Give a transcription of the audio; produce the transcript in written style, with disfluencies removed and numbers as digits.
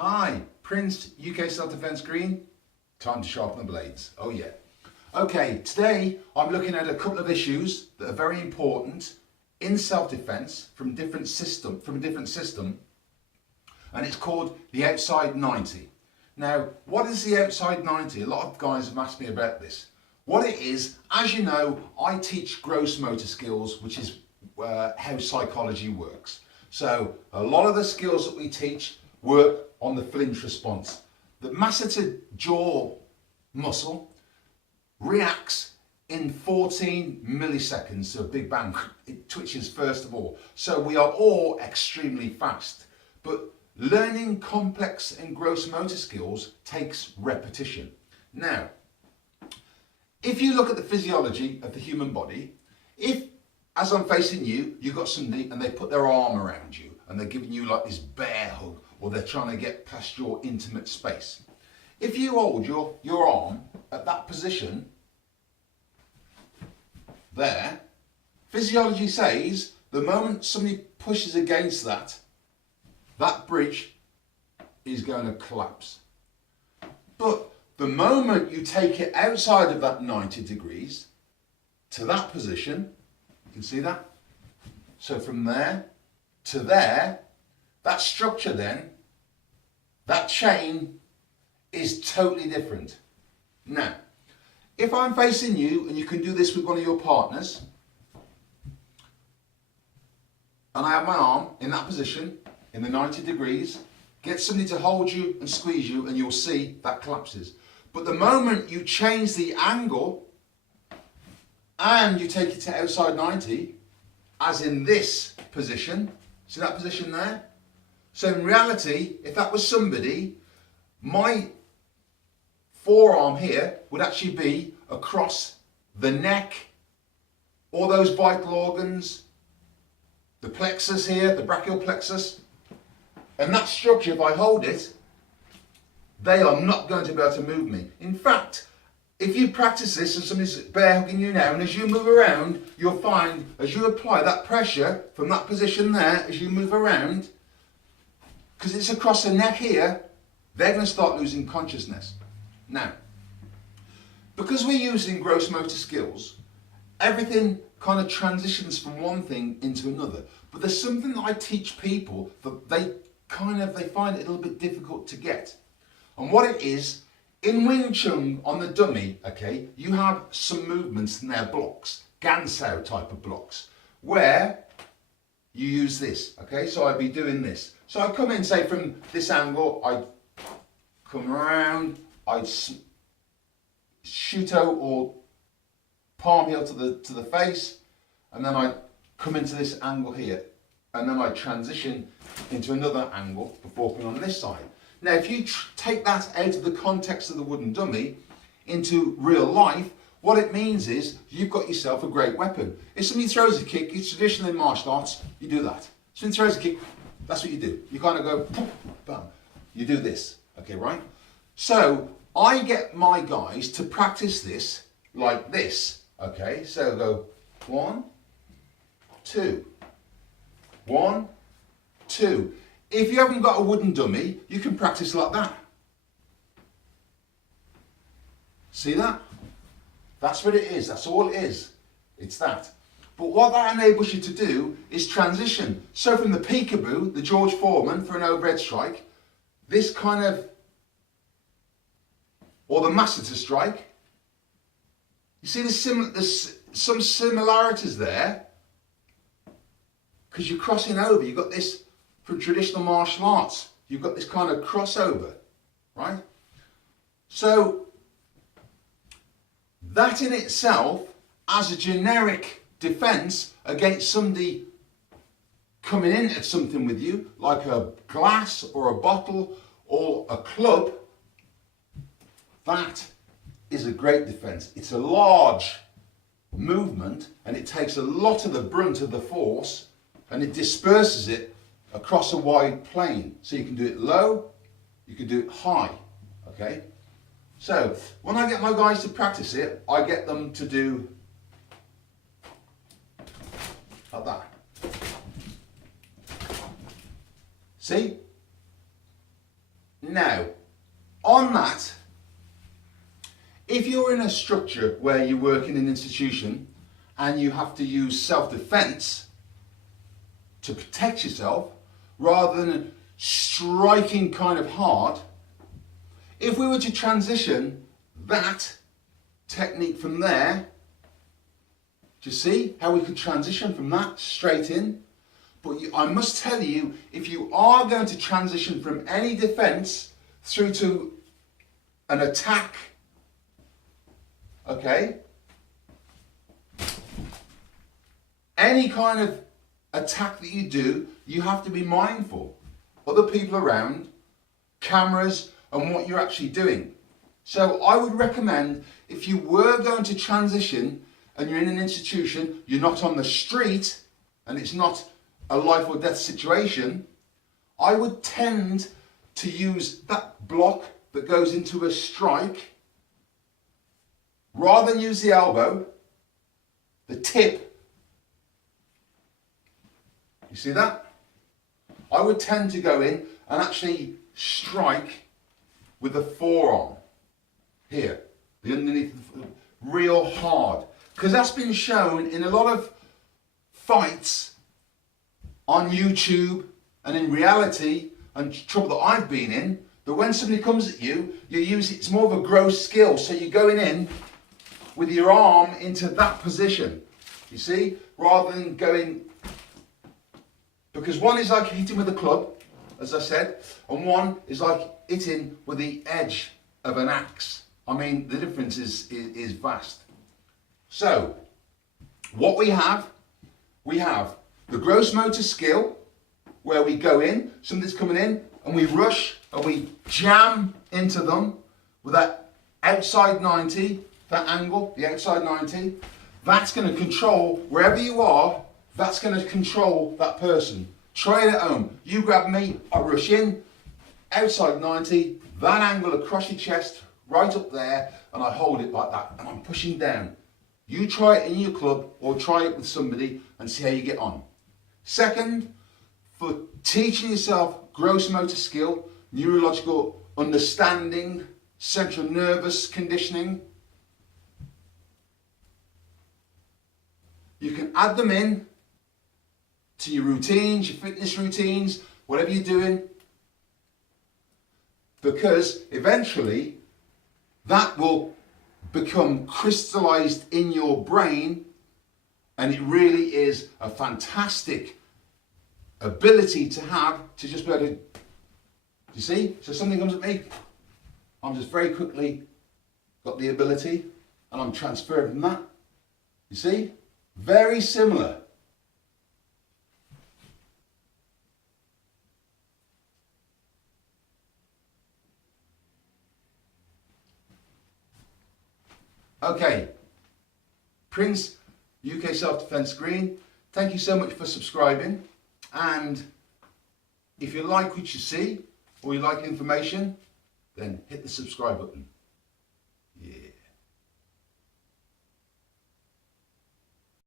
Hi, Prince, UK Self-Defense Green. Time to sharpen the blades. Oh yeah. Okay, today I'm looking at a couple of issues that are very important in self-defense from a different system, and it's called the outside 90. Now, what is the outside 90? A lot of guys have asked me about this. What it is, as you know, I teach gross motor skills, which is how psychology works. So a lot of the skills that we teach work on the flinch response. The masseter jaw muscle reacts in 14 milliseconds to a big bang. It twitches first of all. So we are all extremely fast. But learning complex and gross motor skills takes repetition. Now, if you look at the physiology of the human body, if, as I'm facing you, you've got somebody and they put their arm around you and they're giving you like this bear hug, or they're trying to get past your intimate space. If you hold your arm at that position, there, physiology says the moment somebody pushes against that bridge is going to collapse. But the moment you take it outside of that 90 degrees to that position, you can see that? So from there to there, that structure then, that chain is totally different. Now, if I'm facing you, and you can do this with one of your partners, and I have my arm in that position, in the 90 degrees, get somebody to hold you and squeeze you, and you'll see that collapses. But the moment you change the angle, and you take it to outside 90, as in this position, see that position there? So in reality, if that was somebody, my forearm here would actually be across the neck, all those vital organs, the plexus here, the brachial plexus, and that structure, if I hold it, they are not going to be able to move me. In fact, if you practice this and somebody's bear hugging you now, and as you move around, you'll find as you apply that pressure from that position there, as you move around, because it's across the neck here, they're going to start losing consciousness. Now, because we're using gross motor skills, everything kind of transitions from one thing into another. But there's something that I teach people that they find it a little bit difficult to get. And what it is, in Wing Chun on the dummy, okay, you have some movements and they're blocks, Gansao type of blocks, where you use this, okay? So I'd be doing this. So I come in, say from this angle, I'd come around, I'd shoot out or palm heel to the face, and then I'd come into this angle here, and then I'd transition into another angle before coming on this side. Now, if you take that out of the context of the wooden dummy into real life, what it means is you've got yourself a great weapon. If somebody throws a kick, it's traditional in martial arts, you do that. If somebody throws a kick, that's what you do. You kind of go, poof, bam. You do this, okay, right? So I get my guys to practice this like this, okay? So go 1, 2, 1, 2. If you haven't got a wooden dummy, you can practice like that. See that? That's what it is. That's all it is. It's that. But what that enables you to do is transition. So from the peekaboo, the George Foreman for an overhead strike, this kind of, or the masseter strike, you see there's some similarities there, because you're crossing over. You've got this from traditional martial arts. You've got this kind of crossover, right? So that in itself, as a generic defense against somebody coming in at something with you, like a glass or a bottle or a club, that is a great defense. It's a large movement and it takes a lot of the brunt of the force and it disperses it across a wide plane. So you can do it low, you can do it high, okay? So when I get my guys to practice it, I get them to do like that. See? Now, on that, if you're in a structure where you work in an institution and you have to use self-defense to protect yourself rather than striking kind of hard, if we were to transition that technique from there, do you see how we could transition from that straight in? But I must tell you, if you are going to transition from any defense through to an attack, okay, any kind of attack that you do, you have to be mindful. Other people around, cameras, and what you're actually doing. So I would recommend, if you were going to transition and you're in an institution, you're not on the street, and it's not a life or death situation, I would tend to use that block that goes into a strike, rather than use the elbow, the tip. You see that? I would tend to go in and actually strike with the forearm here, the underneath, real hard, because that's been shown in a lot of fights on YouTube and in reality and trouble that I've been in, that when somebody comes at you, you use it's more of a gross skill, so you're going in with your arm into that position, you see, rather than going, because one is like hitting with a club, as I said, and one is like hitting with the edge of an axe. I mean, the difference is vast. So, what we have the gross motor skill, where we go in, something's coming in, and we rush, and we jam into them with that outside 90, that angle, the outside 90. That's going to control, wherever you are, that's going to control that person. Try it at home. You grab me, I rush in, outside 90, that angle across your chest, right up there, and I hold it like that, and I'm pushing down. You try it in your club, or try it with somebody, and see how you get on. Second, for teaching yourself gross motor skill, neurological understanding, central nervous conditioning, you can add them in to your routines, your fitness routines, whatever you're doing, because eventually that will become crystallized in your brain, and it really is a fantastic ability to have, to just be able to, you see, so something comes at me, I'm just very quickly got the ability, and I'm transferred from that, you see, very similar. Okay, Prince UK Self-Defense Green, thank you so much for subscribing, and if you like what you see or you like information, then hit the subscribe button.